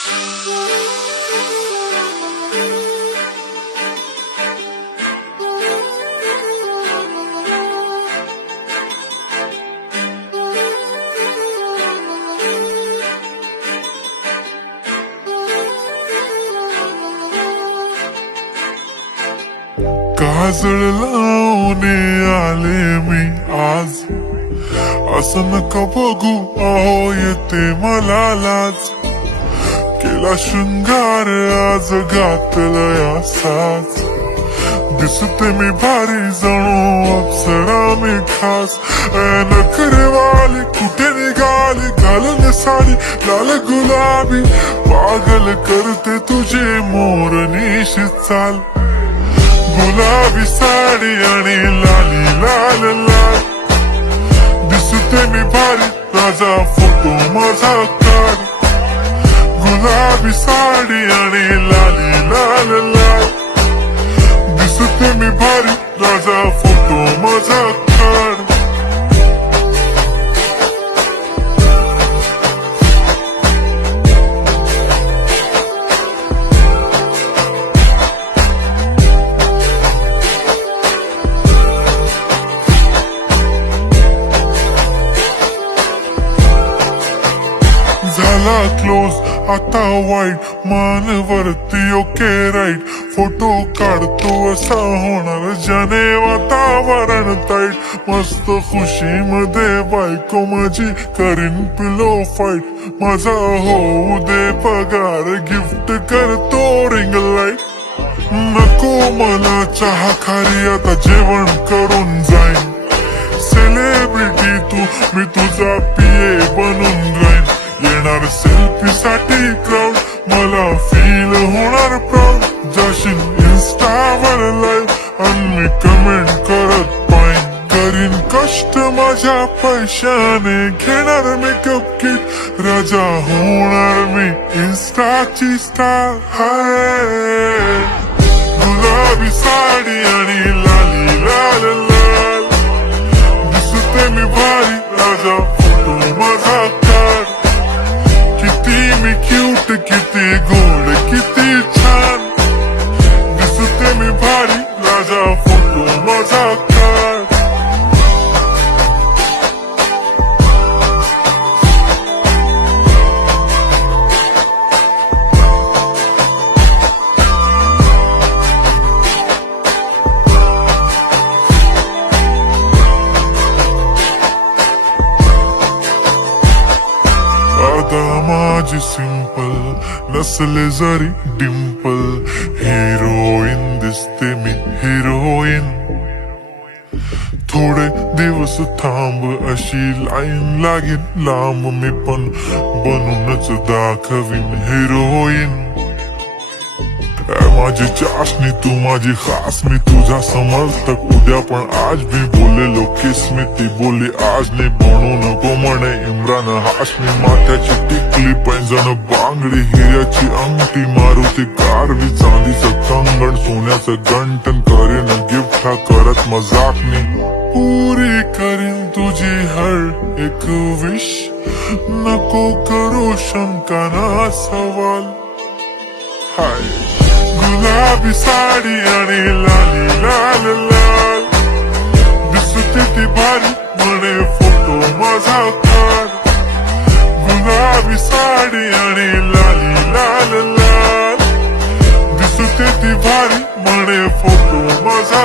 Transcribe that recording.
काजळ लावून आले मी आज, असं नका बघू अहो येते मला लाज. केला शृंगार आज घातलंय असाच, दिसते मी भारी जणू अप्सरा मी खास. नखरेवाली कुठे निघाली घालून साडी लाल गुलाबी, पागल करते तुझे मोरनीशी चाल. गुलाबी साडी आणि लाली लाल लाल, दिसते मी भारी राजा फोटो माझा काढ. गुलाबी साडी आणि लाली लाल लाल, दिसते मी भारी राजा फोटो माझा काढ. झाला क्लोज आता वाईट मानवरती ओके राईट. फोटो काढतो असा होणार ज्याने वातावरण ताईट. मस्त खुशी मध्ये बायको माझी करीन पिलो फाईट. माझा होऊ दे पगार गिफ्ट करतो रिंग लाईट. नको मला चहा खारी आता जेवण करून जाईन. सेलिब्रिटी तू मी तुझा पिये बनून राहीन. येणार सेल्फी साठी क्राऊड मला फील होणार प्राऊड. जाशील इन्स्टावर लाईव्ह आणि मी कमेंट करत पाहिन. करीन कष्ट माझ्या पैशाने घेणार मेकअप किट. राजा होणार मी इन्स्टाची स्टार. हाय गुलाबी साडी आणि लाली लाल लाल, दिसते मी भारी राजा फोटो माझा काढ. किती क्यूट किती गोड किती छान, दिसते मी भारी राजा फोटो माझा काढ. माझी सिंपल नसले जरी डिंपल, हिरोईन दिसते मी हिरोईन. थोडे दिवस थांब अशी लाईन लागेल लांब, मी पण बनूनच दाखवीन हिरोईन. माझी चाशनी तू माझी खास, मी तुझा समर्थक उद्या पण आज भी बोललेलो किस मी. ती बोली आज नाही बनू नको म्हणे इम्रान हाशमी. माथ्याची टिकली पैंजण बांगडी हिऱ्याची अंगठी, मारुती कारवी चांदीचं कंगण सोन्याचं गंटन. करीन गिफ्ट हा करत मजाकनी, पुरी करीन तुझी हर एक विश. नको करू शंका ना सवाल. हाय गुलाबी साडी आणि लाली लाल लाल, दिसते ती भारी म्हणे फोटो माझा काढ. गुलाबी साडी आणि लाली लाल लाल, दिसते ती भारी म्हणे फोटो माझा